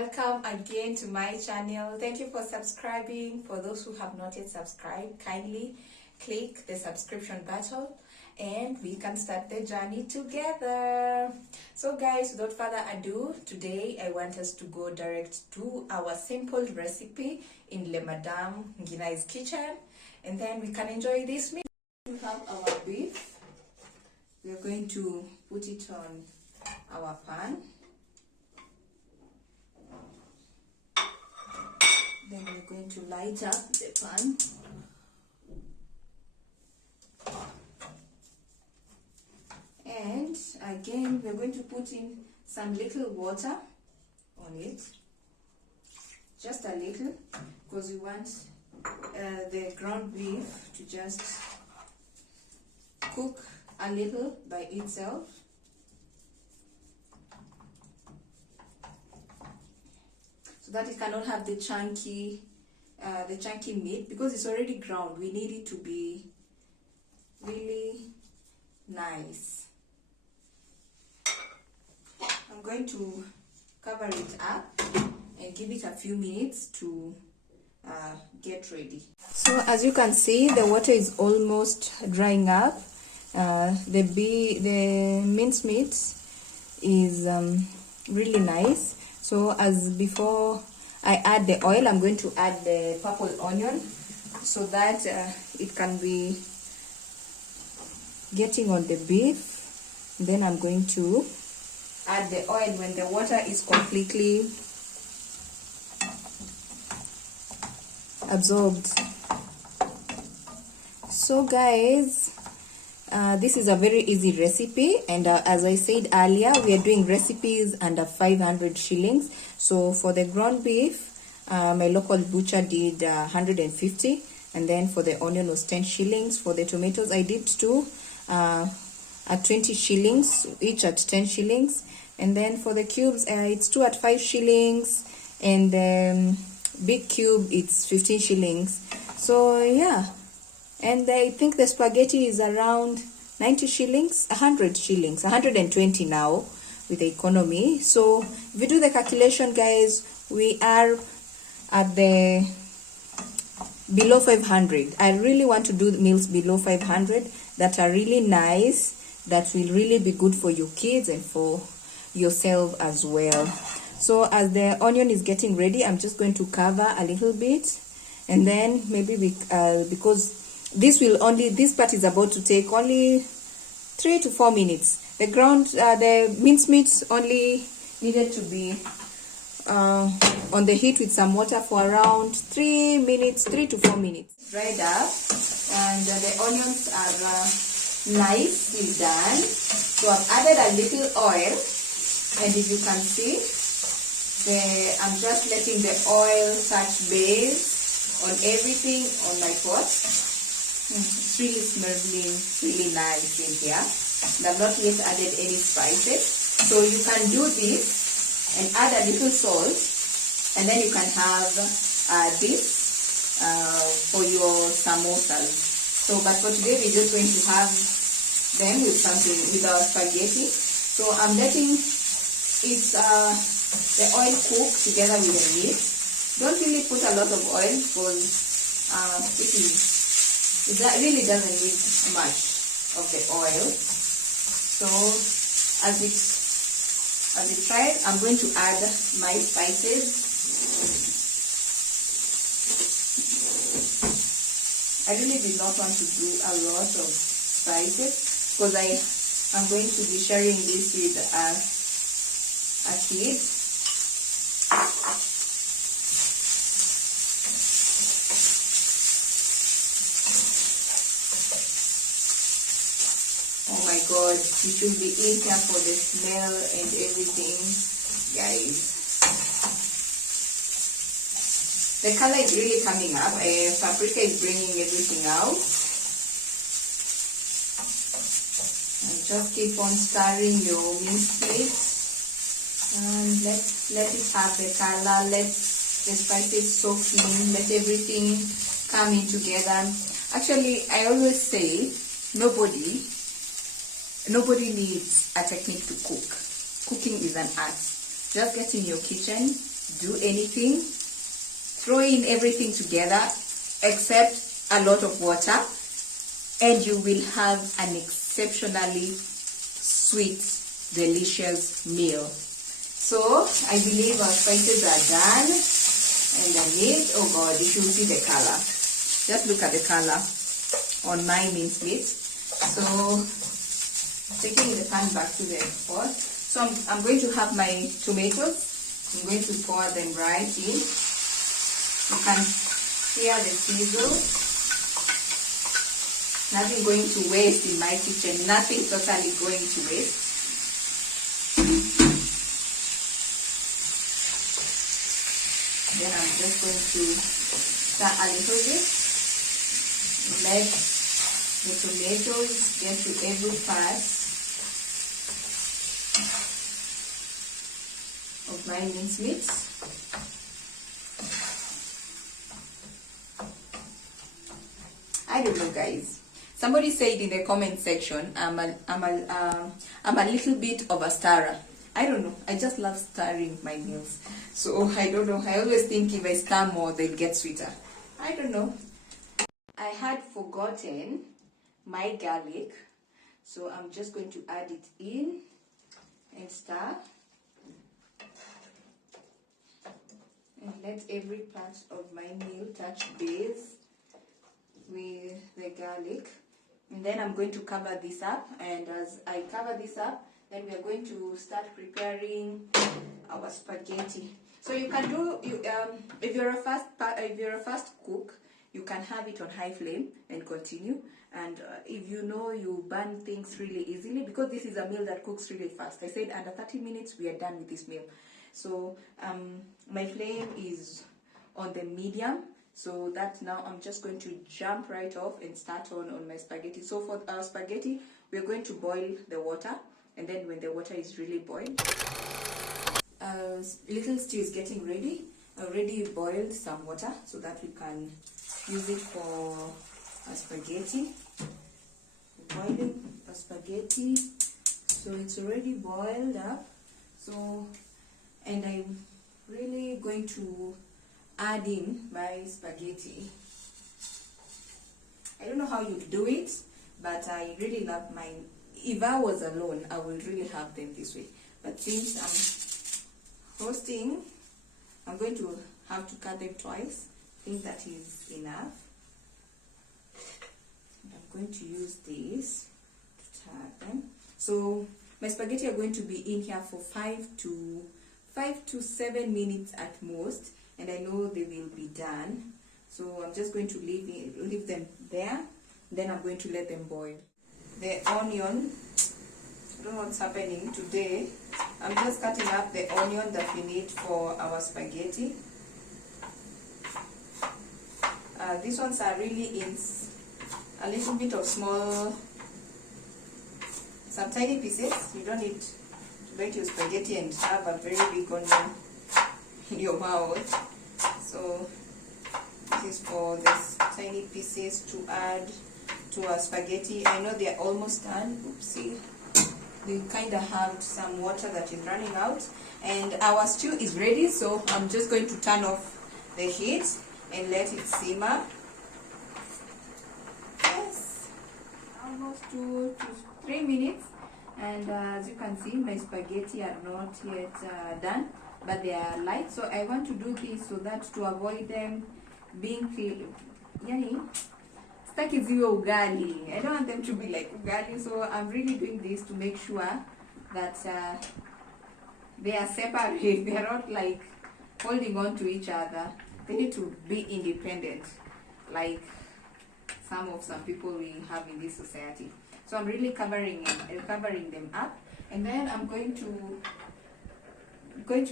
welcome again to my channel. Thank you for subscribing. For those who have not yet subscribed, kindly click the subscription button and we can start the journey together. So guys, without further ado, today I want us to go direct to our simple recipe in Le Madame Ngina's kitchen, and then we can enjoy this meal. We have our beef. We are going to put it on our pan. Then we're going to light up the pan. And again, we're going to put in some little water on it. Just a little, because we want the ground beef to just cook a little by itself. So that it cannot have the chunky meat, because it's already ground. We need it to be really nice. I'm going to cover it up and give it a few minutes to get ready. So as you can see, the water is almost drying up. The minced meat is really nice. So as before I add the oil, I'm going to add the purple onion so that it can be getting on the beef. Then I'm going to add the oil when the water is completely absorbed. So guys, this is a very easy recipe, and as I said earlier, we are doing recipes under 500 shillings. So for the ground beef, my local butcher did 150, and then for the onion was 10 shillings. For the tomatoes, I did two at 20 shillings, each at 10 shillings. And then for the cubes, it's 2 at 5 shillings, and the big cube, it's 15 shillings. So yeah. And I think the spaghetti is around 90 shillings, 100 shillings, 120 now with the economy. So if we do the calculation, guys, we are at the below 500. I really want to do meals below 500 that are really nice, that will really be good for your kids and for yourself as well. So as the onion is getting ready, I'm just going to cover a little bit, and then maybe because this part is about to take only 3 to 4 minutes. The mincemeat only needed to be on the heat with some water for around 3 to 4 minutes. Dried up, and the onions are nicely done. So I've added a little oil, and if you can see, I'm just letting the oil touch base on everything on my pot. It's really smelling really nice in here. And I've not yet added any spices. So you can do this and add a little salt, and then you can have this for your samosas. So, but for today we're just going to have them with our spaghetti. So I'm letting the oil cook together with the meat. Don't really put a lot of oil, because it really doesn't need much of the oil. So as it fries, I'm going to add my spices. I really did not want to do a lot of spices because I'm going to be sharing this with a kid. Oh my god, you should be in here for the smell and everything, guys. The color is really coming up. Paprika is bringing everything out. And just keep on stirring your minced meat. And let it have the color. Let the spices soak in. Let everything come in together. Actually, I always say nobody needs a technique to cook. Cooking is an art. Just get in your kitchen, do anything. Throw in everything together except a lot of water, and you will have an exceptionally sweet, delicious meal. So I believe our spices are done, and the meat, oh God, you should see the color. Just look at the color on my minced meat. So taking the pan back to the pot. So I'm going to have my tomatoes. I'm going to pour them right in. You can hear the sizzle. Nothing going to waste in my kitchen. Nothing totally going to waste. Then I'm just going to stir a little bit. Let the tomatoes get to every part of my minced meat. I don't know, guys. Somebody said in the comment section, I'm a little bit of a stirrer. I don't know. I just love stirring my meals. So I don't know. I always think if I stir more, they'll get sweeter. I don't know. I had forgotten my garlic, so I'm just going to add it in and stir. And let every part of my meal touch base with the garlic. And then I'm going to cover this up, and as I cover this up, then we are going to start preparing our spaghetti. So you can do, if you're a fast cook, you can have it on high flame and continue. And if you know you burn things really easily, because this is a meal that cooks really fast. I said under 30 minutes we are done with this meal. So my flame is on the medium, so that now I'm just going to jump right off and start on my spaghetti. So for our spaghetti, we're going to boil the water, and then when the water is really boiled, little stew is getting ready. I already boiled some water so that we can use it for a spaghetti. Boiling a spaghetti, so it's already boiled up. So, and I'm really going to add in my spaghetti. I don't know how you do it, but I really love mine. If I was alone, I would really have them this way. But since I'm hosting, I'm going to have to cut them twice. I think that is enough. And I'm going to use this to tag them. So my spaghetti are going to be in here for 5 to 7 minutes at most, and I know they will be done. So I'm just going to leave them there. Then I'm going to let them boil. The onion, I don't know what's happening today. I'm just cutting up the onion that we need for our spaghetti. These ones are really in a little bit of small, some tiny pieces. You don't need to bite your spaghetti and have a very big onion in your mouth. So this is for these tiny pieces to add to our spaghetti. I know they're almost done. Oopsie. They kind of have some water that is running out, and our stew is ready. So I'm just going to turn off the heat and let it simmer. Yes, almost 2 to 3 minutes. And as you can see, my spaghetti are not yet done, but they are light. So I want to do this so that to avoid them being staki ziwe ugali. I don't want them to be like ugali, so I'm really doing this to make sure that they are separate. They are not like holding on to each other. They need to be independent, like some people we have in this society. So I'm really covering them up, and then I'm going to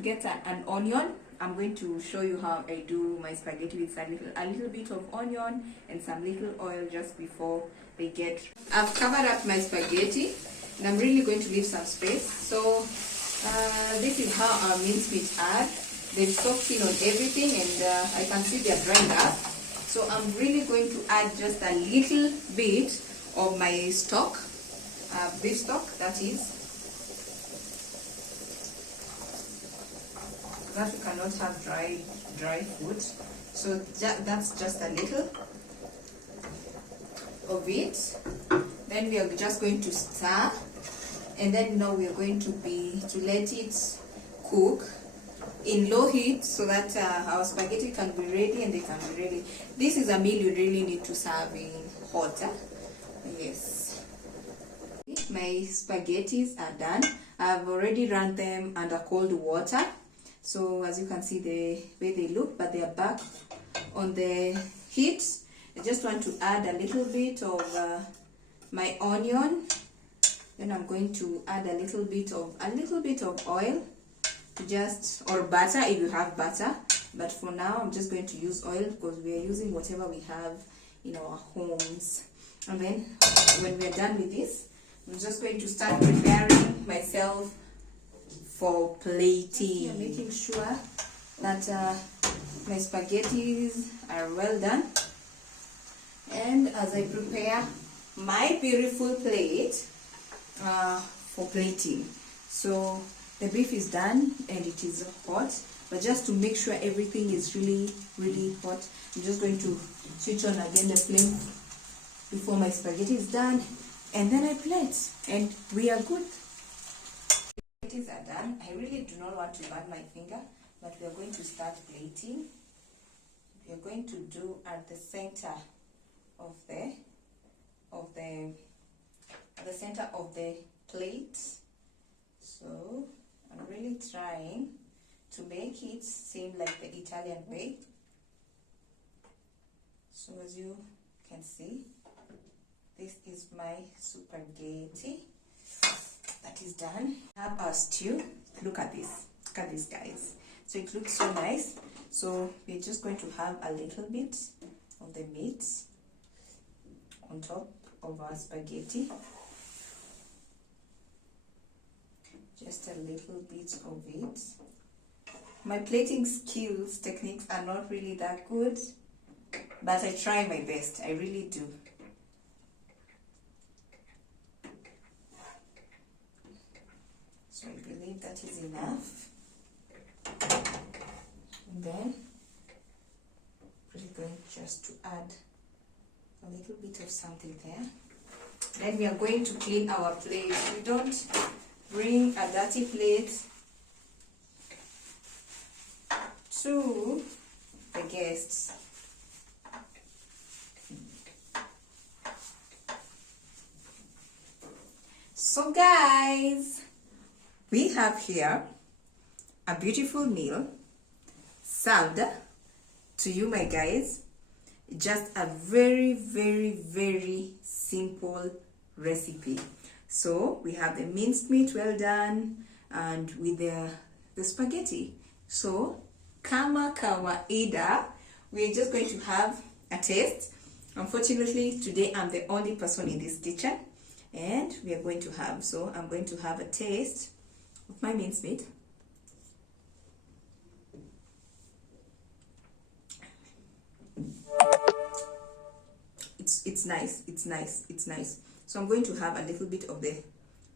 get an onion. I'm going to show you how I do my spaghetti with a little bit of onion and some little oil just before they get. I've covered up my spaghetti, and I'm really going to leave some space. So this is how our mincemeat are. They've soaked in on everything, and I can see they're drying up. So I'm really going to add just a little bit of my stock, beef stock, that is. that we cannot have dry food. So that's just a little of it. Then we are just going to stir, and then now we are going to let it cook in low heat so that our spaghetti can be ready and they can be ready. This is a meal you really need to serve in hot. Yes. My spaghettis are done. I've already run them under cold water. So as you can see the way they look, but they are back on the heat. I just want to add a little bit of my onion. Then I'm going to add a little bit of oil, or butter if you have butter. But for now, I'm just going to use oil because we are using whatever we have in our homes. And then when we are done with this, I'm just going to start preparing myself for plating. I'm making sure that my spaghettis are well done. And as I prepare my beautiful plate for plating, so the beef is done and it is hot, but just to make sure everything is really hot, I'm just going to switch on again the flame before my spaghetti is done, and then I plate and we are good. Spaghettis are done. I really do not want to burn my finger, but we are going to start plating. We are going to do at the center of the center of the plate. So I'm really trying to make it seem like the Italian way. So as you can see, this is my spaghetti that is done. I have our stew. Look at this. Look at this, guys. So it looks so nice. So we're just going to have a little bit of the meat on top of our spaghetti. Just a little bit of it. My plating skills, techniques are not really that good, but I try my best. I really do. So I believe that is enough. And then we're going just to add a little bit of something there. Then we are going to clean our plate. We don't bring a dirty plate to the guests. So guys, we have here a beautiful meal served to you, my guys. Just a very simple recipe. So we have the minced meat well done and with the spaghetti. So kama kawaida, we're just going to have a taste. Unfortunately, today I'm the only person in this kitchen, and we are going to have, so I'm going to have a taste of my minced meat. It's nice. So I'm going to have a little bit of the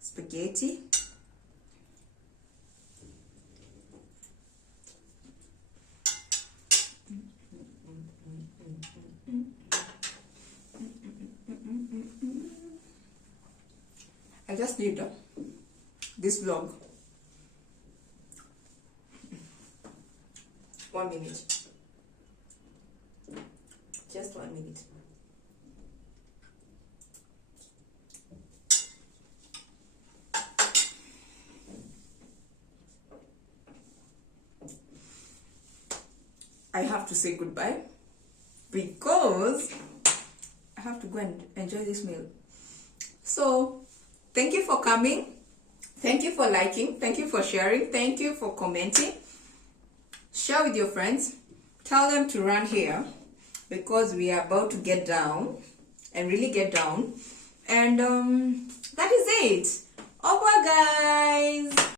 spaghetti. I just need this vlog 1 minute. Just 1 minute. I have to say goodbye because I have to go and enjoy this meal. So thank you for coming. Thank you for liking. Thank you for sharing. Thank you for commenting. Share with your friends. Tell them to run here because we are about to get down and really get down. And that is it. Au revoir, guys.